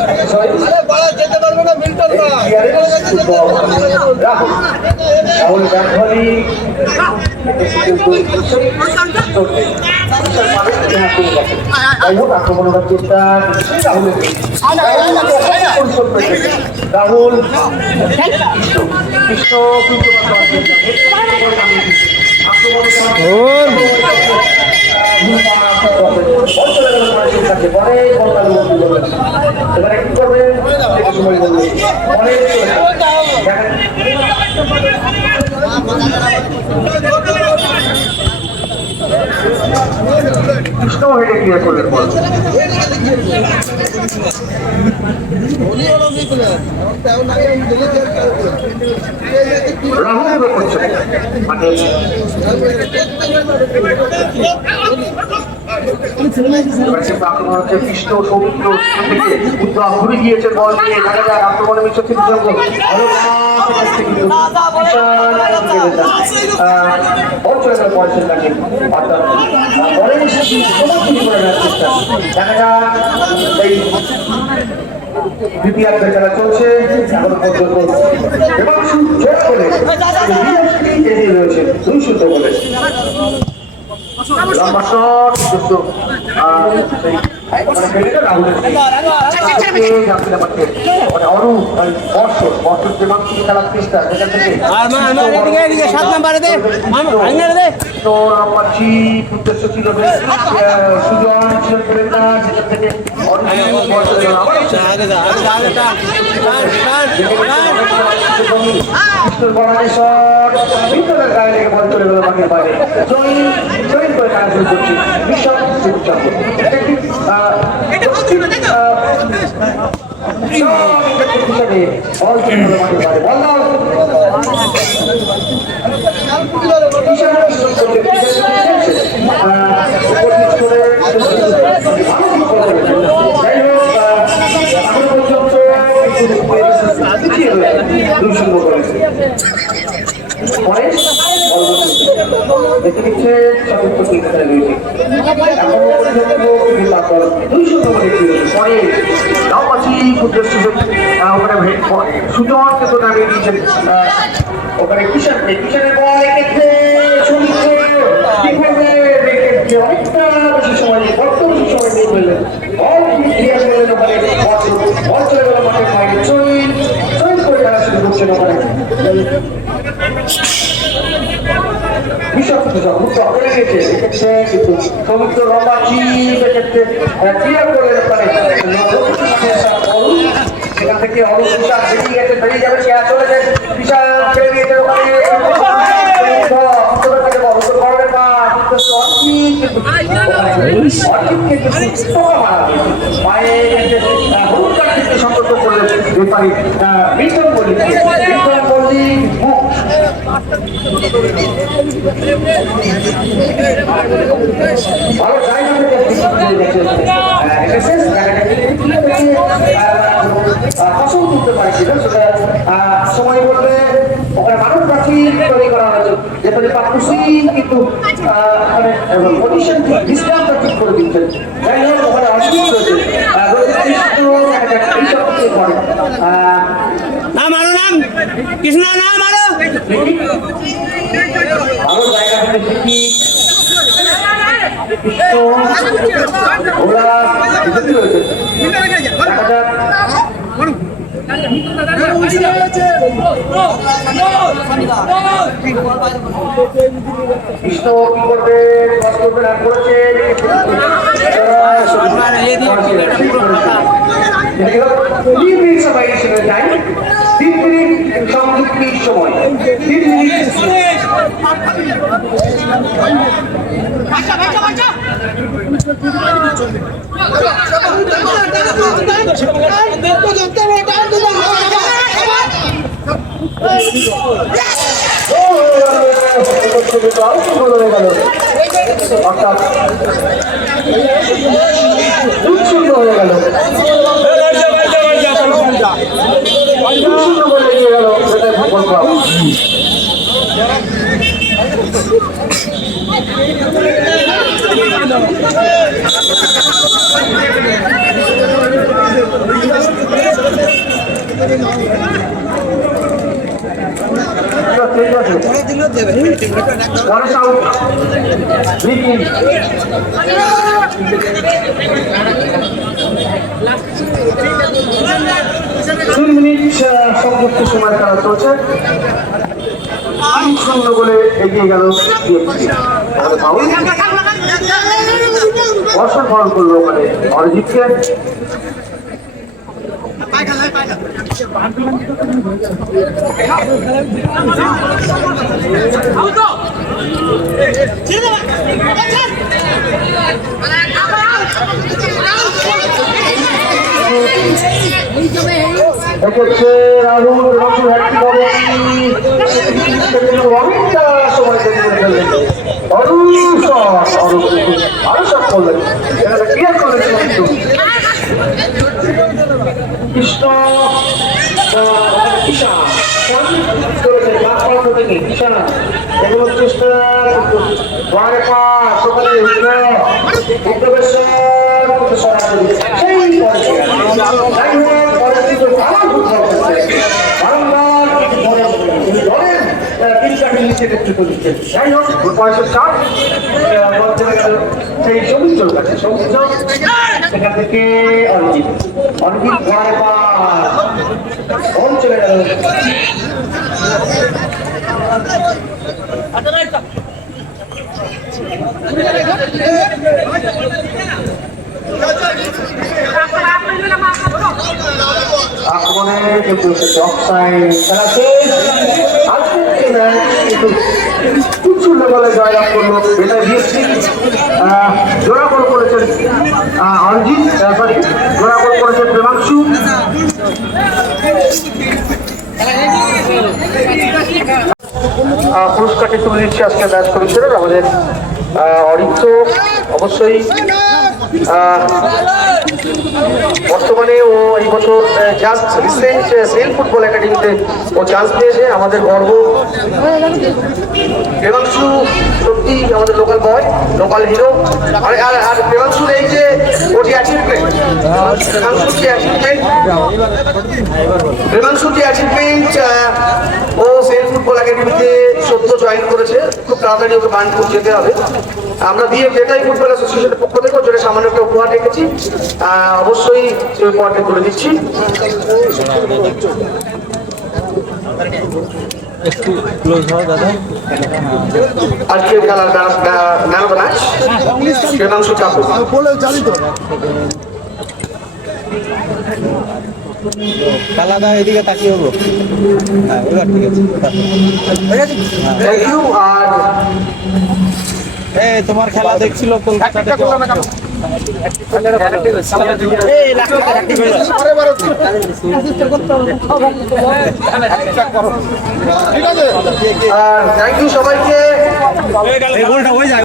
রাহুল এবারে কি করবেন কৃষ্ণ হেঁটে ক্লিয়ার করলেন বল রাহুল করছে মানে আক্রমণ হচ্ছে কৃষ্ণ সৌমিত্র থেকে উত্তর ঘুরে গিয়েছে বল দিয়ে দেখা যায় আক্রমণে মিশ্র বল চলে গেল বয়সের কাছে পরে দেখা যায় এই বিপিআর খেলা চলছে এখন পর্যন্ত এবং জোর করে এগিয়ে রয়েছে 2-0 বলে লম্বা শট কিন্তু সুজনকে তো নামিয়ে দিয়েছেন ওখানে কিষানের বল এক্ষেত্রে অনেকটা সময় নেই, বড্ড বেশি সময় নিয়ে ফেললেন। বল ক্লিয়ার করলেন ওখানে, বল চলে গেল মাঠের বাইরে, চুইন করে খেলা শুরু করছেন ওখানে। কিন্তু সমুদ্র লম্বা এক্ষেত্রে ক্লিয়ার করলেন ওখানে। সেখান থেকে অরূপ বিশাল বেরিয়ে গেছে, বেরিয়ে যাবে, কে চলে যায় বিশাল ছেড়ে দিয়েছে ওখানে। সতর্ক করলেন ব্যাপারী মিল্টন মল্লিক। ভালো ফসল তুলতে পারছিল, সেটা সময় বলতে ওখানে মানুষ পাখি তৈরি করা হয়েছে, যেখানে পাকুসি কিন্তু পজিশন বিশ্রাম ঠিক করে দিচ্ছেন। যাই হোক ওখানে অসুবিধা রয়েছে করে নাম আরো নাম কৃষ্ণ নাম আরো ভালো জায়গা থেকে শিখি ওরা রয়েছে। দেখা যাক কৃষ্ণ কি করবে, করেছে সংযুক্তির সময় 3 মিনিট অর্থাৎ উচ্ছন্ন হয়ে গেল, সেটাই বলবো। সংযুক্ত সময় খেলা চলছে, 3-0 গোলে এগিয়ে গেল। অসাধারণ করলো ওখানে অরিজিৎকে। এক্ষেত্রে রাহুল রসুল একটি অনেকটা সময় ফেললেন, আরো সব করলেন, এখানে ক্লিয়ার করেছেন কিন্তু কৃষ্ণ এগুলো চেষ্টা সরাসরি যাই হোক পয়সা চাপ সেই সবুজ কাছে সবুজ সেখান থেকে অরিজিৎ বল চলে গেল। আক্রমণে কিন্তু অফসাইড খেলা শেষ। কিছু লেভেলে জয়লাভ করলো এটা বিএসসি। জোড়া গোল করেছেন অরিজিৎ, সরি জোড়া গোল করেছেন প্রেমাংশু। পুরস্কারটি তুলে দিচ্ছি আজকে ম্যাচ কমিশনের আমাদের অরিত্র। অবশ্যই বর্তমানে ও এই বছর জাস্ট রিসেন্ট সেল ফুটবল একাডেমিতে ও চান্স পেয়েছে। আমাদের গর্ব। দেবাংশু সত্যি আমাদের লোকাল বয়, লোকাল হিরো। আর দেবাংশুর এই যে ওটি অ্যাচিভমেন্ট, দেবাংশুর যে অ্যাচিভমেন্ট, ও সেল ফুটবল একাডেমিতে সদ্য জয়েন করেছে। খুব তাড়াতাড়ি ওকে বার্নপুর যেতে হবে। আমরা দিয়ে যেটাই ফুটবল অ্যাসোসিয়েশনের পক্ষ থেকে যেটা সামান্য একটা উপহার রেখেছি, অবশ্যই সেই উপহারটা তুলে দিচ্ছি। একটু ক্লোজ হও দাদা। আজকের খেলার man of the match Debangshu Thakur. বলে জানি তো কালাদা এদিকে তাকিয়ে হবো। হ্যাঁ এবার ঠিক আছে। Thank you. আর এই তোমার খেলা দেখছিল কলকাতাতে। ঠিক আছে থ্যাংক ইউ সবাইকে। এই গোলটা হয়ে যায়।